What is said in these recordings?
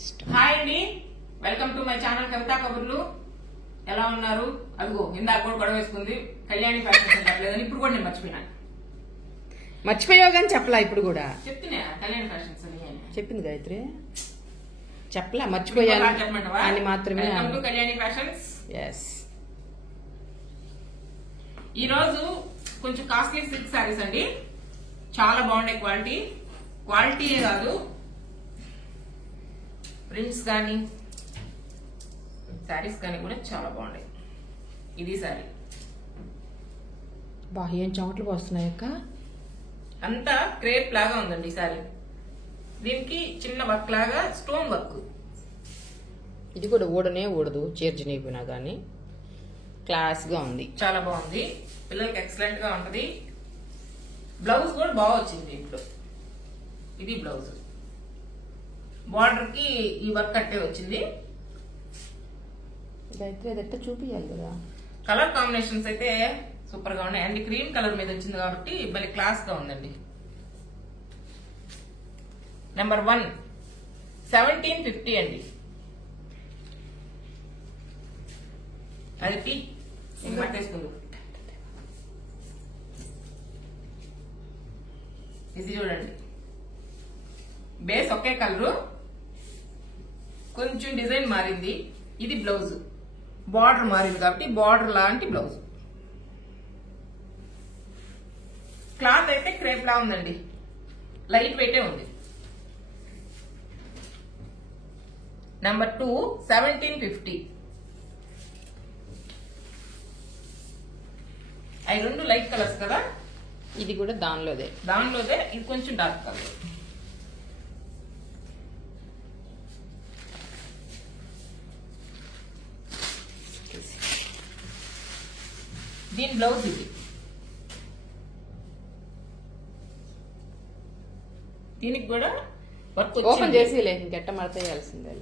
Hi అండి, welcome to my channel కవితా కబుర్లు. ఎలా ఉన్నారు? అదిగో ఇందాక కూడా గొడవ వేసుకుంది కళ్యాణి ఫ్యాషన్ చెప్పలేదని. ఇప్పుడు కూడా నేను మర్చిపోయావు కానీ చెప్పలా. ఇప్పుడు కూడా చెప్తున్నా కళ్యాణి ఫ్యాషన్స్ అని చెప్పింది గాయత్రి. చెప్పలా, మర్చిపోయాను అని మాత్రమే. Welcome to Kalyani fashions. Yes, ఈ రోజు కొంచెం కాస్ట్లీ సిల్క్ శారీస్ అండి. చాలా బాగున్నాయి. క్వాలిటీయే కాదు, ప్రింట్స్ కానీ శారీస్ కానీ కూడా చాలా బాగున్నాయి. ఇది శారీ ఏం చెమటలు పోస్తున్నాయి అక్క. అంతా క్రేప్ లాగా ఉందండి ఈ శారీ. దీనికి చిన్న వర్క్ లాగా స్టోన్ వర్క్. ఇది కూడా ఊడనే ఊడదు, చేర్చినైపోయినా కానీ క్లాస్ గా ఉంది. చాలా బాగుంది, పిల్లలకి ఎక్సలెంట్ గా ఉంటది. బ్లౌజ్ కూడా బాగా వచ్చింది. ఇప్పుడు ఇది బ్లౌజ్, బార్డర్ కి ఈ వర్క్ కట్టే వచ్చింది. గాయత్రి అదట్ట చూపియాలి కదా. కలర్ కాంబినేషన్స్ అయితే సూపర్ గా ఉన్నాయి. అండ్ క్రీమ్ కలర్ మీద వచ్చింది కాబట్టి మళ్ళీ క్లాస్ గా ఉందండి. నెంబర్ 1 1750 అండి. అది మట్టేసుకుంది. ఇది చూడండి, బేస్ ఒకే కలరు, కొంచెం డిజైన్ మారింది. ఇది బ్లౌజ్, బార్డర్ మారింది కాబట్టి బార్డర్ లాంటి బ్లౌజ్. క్లాత్ అయితే క్రేప్ లా ఉందండి, లైట్ వెయిటే ఉంది. నెంబర్ 2 1750. అవి రెండు లైట్ కలర్స్ కదా. ఇది కూడా దానిలోదే. ఇది కొంచెం డార్క్ కలర్. దీని బ్లౌజ్ ఇది. దీనికి కూడా వర్క్ ఓపెన్ చేసి ఇంకెట్ట మడతేయాల్సిందే.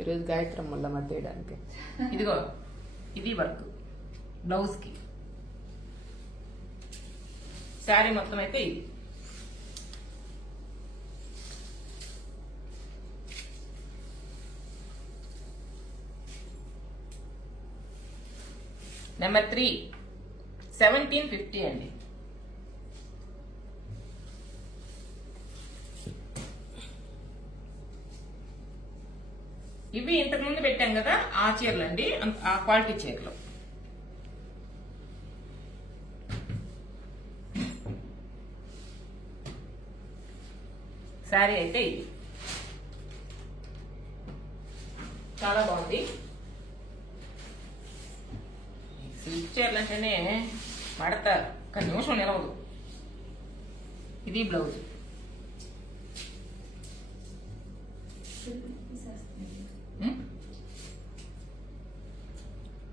ఈరోజు గాయత్రం వల్ల మడతేయడానికి. ఇదిగో ఇది వర్క్ బ్లౌజ్ కి. శారీ మొత్తం అయితే ఇది. నెంబర్ 3 1750 అండి. ఇవి ఇంతకు ముందు పెట్టాం కదా ఆ చీరలు అండి, ఆ క్వాలిటీ చీరలు. శారీ అయితే ఇది చాలా బాగుంది. సిల్క్ చీరలు అంటేనే పడతారు, ఒక నిమిషం నిలవదు. ఇది బ్లౌజ్.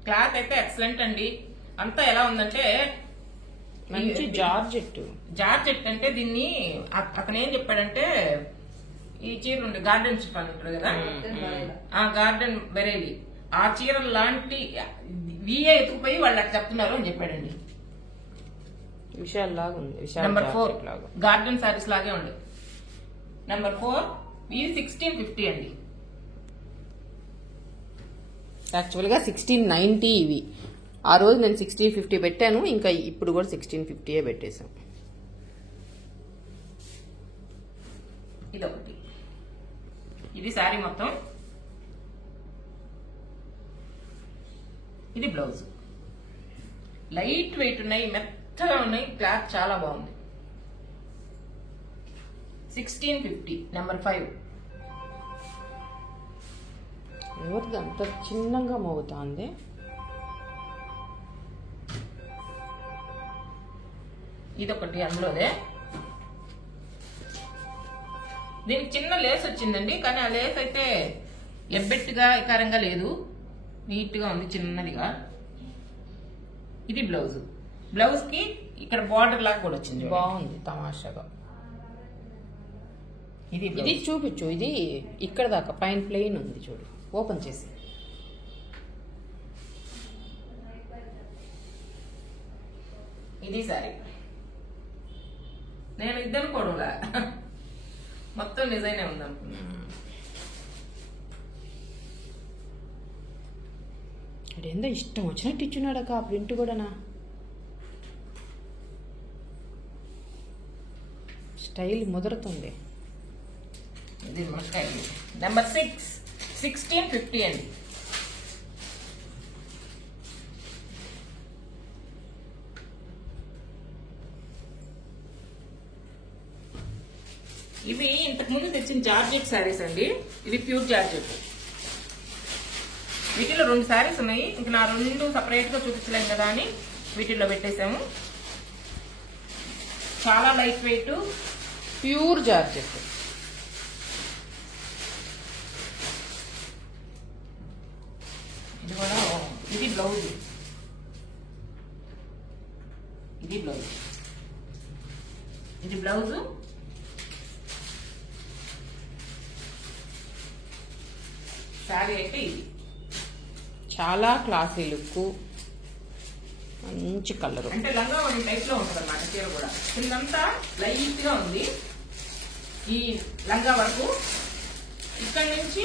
క్లాత్ అయితే ఎక్సలెంట్ అండి. అంతా ఎలా ఉందంటే మంచి జార్జెట్. అంటే దీన్ని అతను ఏం చెప్పాడంటే, ఈ చీర ఉండే గార్డెన్ చిఫాన్ ఉంటారు కదా, ఆ గార్డెన్ బెరేలి ఆ చీర లాంటి విఏ ఎత్తుకుపోయి వాళ్ళు అట్లా చెప్తున్నారు అని చెప్పాడండి. విశాల్ లాగా ఉంది. నెంబర్ 4 గార్డెన్ సారీస్ లాగే ఉంది. నెంబర్ 4 ఇది 1650 అండి. యాక్చువల్ గా 1690 ఇవి. ఆ రోజు నేను 1650 పెట్టాను, ఇంకా ఇప్పుడు కూడా 1650 పెట్టేశాను. ఇదొకటి. ఇది శారీ మొత్తం. ఇది బ్లౌజ్. లైట్ వెయిట్ ఉన్నాయి, మెత్తగా ఉన్నాయి, క్లాత్ చాలా బాగుంది. 1650 నెంబర్ 5. ఎవరిది అంత చిన్నగా మోగుతుంది? ఇదొకటి అందులోదే. దీనికి చిన్న లేస్ వచ్చిందండి, కానీ ఆ లేస్ అయితే ఎబ్బెట్టుగా ఇకారంగా లేదు, నీట్ గా ఉంది, చిన్నదిగా. ఇది బ్లౌజ్. బ్లౌజ్ కి ఇక్కడ బార్డర్ లాగా కూడా వచ్చింది, బాగుంది తమాషాగా. ఇది చూపించు. ఇది ఇక్కడ దాకా పైన ప్లెయిన్ ఉంది చూడు, ఓపెన్ చేసి. ఇది సారీ నేను ఇద్దరు కొడుగా మొత్తం డిజైన్ ఉంది అనుకున్నా. అదేందో ఇష్టం వచ్చినట్టు ఇచ్చున్నాడు అక్క, ఆ ప్రింట్ కూడానా స్టైల్ ముదరుతుంది. ఇది మునక్కాయ నెంబర్ 6 1650 అండి. ఇవి ఇంతకు ముందు తెచ్చిన జార్జెట్ శారీస్ అండి. ఇవి ప్యూర్ జార్జెట్. వీటిలో 2 శారీస్ ఉన్నాయి. ఇంక నా 2 సపరేట్ గా చూపించలేము కదా అని వీటిల్లో పెట్టేసాము. చాలా లైట్ వెయిట్ ప్యూర్ జార్జెట్. ఇది కూడా ఇది బ్లౌజ్. ఇది బ్లౌజ్. ఇది బ్లౌజ్. శారీ అయితే ఇది చాలా క్లాసీ లుక్, మంచి కలర్. అంటే లంగా వన్ టైప్ లో ఉంటుంది అన్నమాట. చీర కూడా కిందంతా లైట్ గా ఉంది ఈ లంగా వరకు. ఇక్కడ నుంచి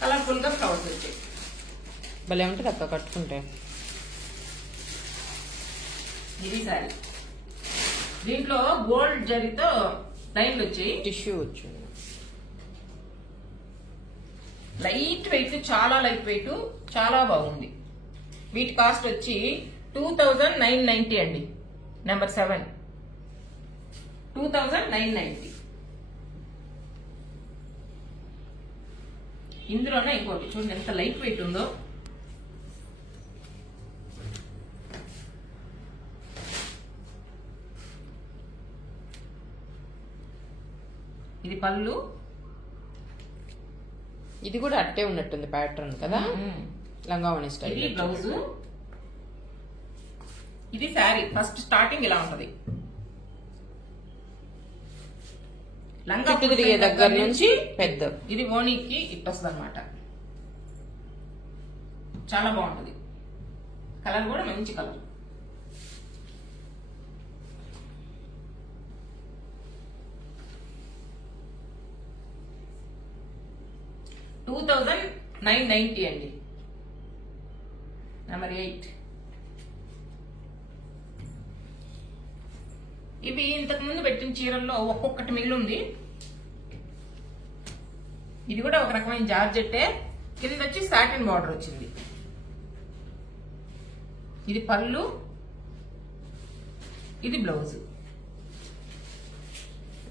కలర్ఫుల్ గా ఫ్లవర్స్ వచ్చాయి. భలే ఉంటుంది అక్క కట్టుకుంటే. ఇది శారీ. దీంట్లో గోల్డ్ జరీతో లైన్లు వచ్చాయి. టిష్యూ వచ్చింది. లైట్ వెయిట్, చాలా లైట్ వెయిట్, చాలా బాగుంది. వీటి కాస్ట్ వచ్చి 2990 అండి. నెంబర్ 7 2990. ఇందులోనే ఇంకోటి చూడండి ఎంత లైట్ వెయిట్ ఉందో. ఇది పళ్ళు. ఇది కూడా అట్టే ఉన్నట్టుంది ప్యాటర్న్ కదా, లంగావణి స్టైల్. ఇది బ్లౌజ్. ఇది శారీ. ఫస్ట్ స్టార్టింగ్ ఇలా ఉంటది. లంగా చుట్టూ తిరిగే దగ్గర నుంచి పెద్ద. ఇది ఓణీకి ఇట్ వస్తుంది అనమాట. చాలా బాగుంటది. కలర్ కూడా మంచి కలర్. $2990 అండి. నెంబర్ 8. ఇవి ఇంతకు ముందు పెట్టిన చీరల్లో ఒక్కొక్కటి మిగిలి ఉంది. ఇది కూడా ఒక రకమైన జార్జెట్టే. కింద వచ్చి సాటిన్ బార్డర్ వచ్చింది. ఇది పళ్ళు. ఇది బ్లౌజ్.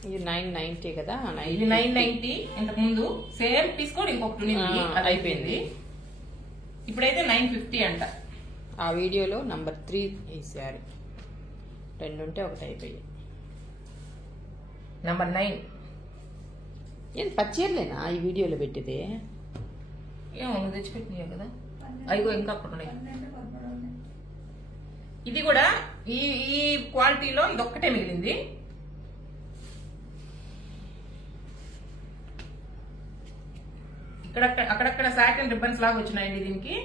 ఇది 990 కదా. ఇది 990. ఇంతకు ముందు సేమ్ పీస్ కూడా ఇంకొకటి ఉంది, అది అయిపోయింది. ఇప్పుడైతే 950 అంట. ఆ వీడియోలో నంబర్ 3 ఈ శారీ. 2 ఉంటే ఒకటి అయిపోయి. నెంబర్ 9. ఏం పచ్చేర్లేనా ఈ వీడియోలో పెట్టితే? ఏమో నువ్వు తెచ్చిపెట్టినాయా కదా. అదిగో ఇంకా అక్కడ ఉన్నాయి. ఇది కూడా ఈ ఈ క్వాలిటీలో ఇది ఒక్కటే మిగిలింది. అక్కడక్కడ సాటిన్ రిబ్బన్స్ లాగా వచ్చినాయండి దీనికి.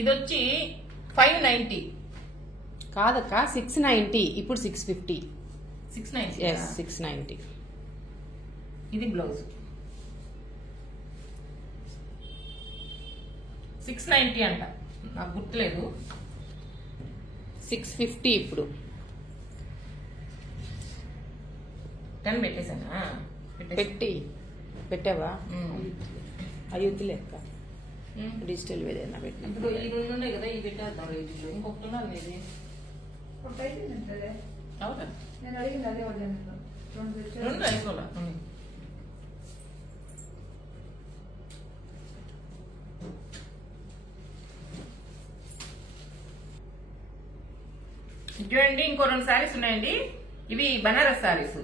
ఇది వచ్చి 590. కాదక్క 690. ఇప్పుడు 650. 690. Yes, 690. ఇది బ్లౌజ్. 690 అంట, నాకు గుర్తులేదు. 650 ఇప్పుడు. 10 పెట్టేసానా? పెట్టావా? అయ్యొద్దు లెక్క. డిజిటల్ ఏదైనా పెట్టి. ఇప్పుడు ఈ 2 ఉన్నాయి కదా, ఇవి పెట్టేద్దాం. రేట్లో ఇంకొకటి ఉన్నది ఇది. అవునా? నేను అడిగింది అదే వాళ్ళు 2 అయిపోలా. చూడండి ఇంకో 2 శారీస్ ఉన్నాయండి. ఇవి బనారస్ శారీస్.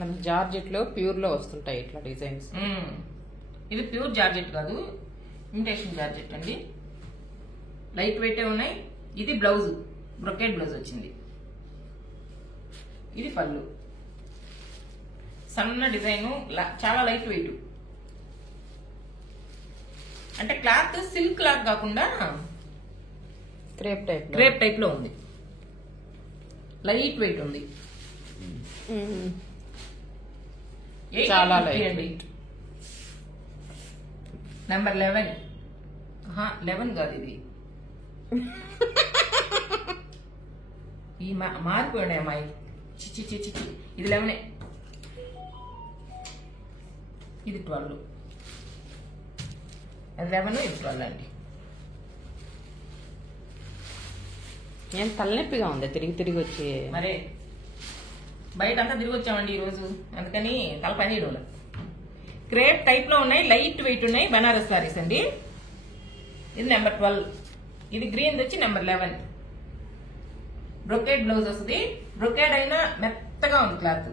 మన జార్జెట్ లో ప్యూర్ లో వస్తుంటాయి ఇట్లా డిజైన్స్. ఇది ప్యూర్ జార్జెట్ కాదు, ఇమిటేషన్ జార్జెట్ అండి. లైట్ వెయిట్ ఉన్నాయి. ఇది బ్లౌజ్, బ్రొకెట్ బ్లౌజ్ వచ్చింది. ఇది పళ్ళు. సన్న డిజైన్, చాలా లైట్ వెయిట్. అంటే క్లాత్ సిల్క్ లాగా కాకుండా క్రేప్ టైప్ లో ఉంది. లైట్ వెయిట్ ఉంది. చాలా 1850 light అండి. నెంబర్ 11. 11 కాదు ఇది. ఈ మారిపోయాడు అమ్మాయి. చిచ్చి చిచ్చి చి. ఇది 11. ఇది 12. అది 11, ఇది 12 అండి. ఏం తలనొప్పిగా ఉంది తిరిగి తిరిగి వచ్చి. మరే బయట అంతా తిరిగి వచ్చామండి ఈరోజు, అందుకని తల పనిచేయడం. క్రేప్ టైప్ లో ఉన్నాయి, లైట్ వెయిట్ ఉన్నాయి, బనారస్ సారీస్ అండి. ఇది నెంబర్ 12. ఇది గ్రీన్ వచ్చి నెంబర్ 11. బ్రొకేడ్ బ్లౌజ్ వస్తుంది. బ్రొకేడ్ అయినా మెత్తగా ఉంది క్లాత్,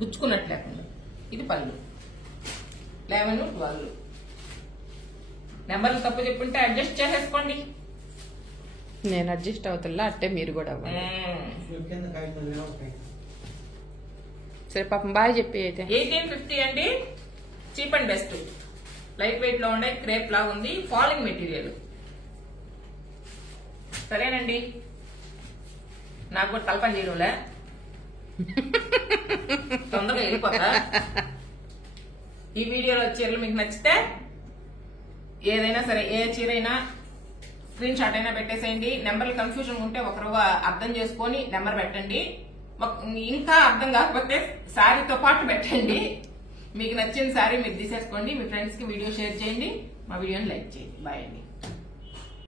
గుచ్చుకున్నట్టు లేకుండా. ఇది పళ్ళు. 11, 12. నెంబర్లు తప్పు చెప్పుంటే అడ్జస్ట్ చేసేసుకోండి. నేను అడ్జస్ట్ అవుతున్నా, అట్టే మీరు కూడా అవ్వండి. సరే పాపం బాయ్ చెప్పి అయితే. 1850 అండి. Cheap and best. Light weight లో ఉండే క్రేప్ లాగా ఉంది, ఫాలింగ్ మెటీరియల్. సరేనండి, నాకు కూడా తలపని చేయడంలే, తొందరగా వెళ్ళిపోతా. ఈ వీడియోలో చీరలు మీకు నచ్చితే ఏదైనా సరే, ఏ చీర అయినా స్క్రీన్ షాట్ అయినా పెట్టేసేయండి. నెంబర్లు కన్ఫ్యూజన్ ఉంటే ఒకరుగా అర్థం చేసుకొని నెంబర్ పెట్టండి. ఇంకా అర్థం కాకపోతే శారీతో పాటు పెట్టండి. మీకు నచ్చిన శారీ మీరు తీసేసుకోండి. మీ ఫ్రెండ్స్ కి వీడియో షేర్ చేయండి. మా వీడియోని లైక్ చేయండి. బాయ్ అండి.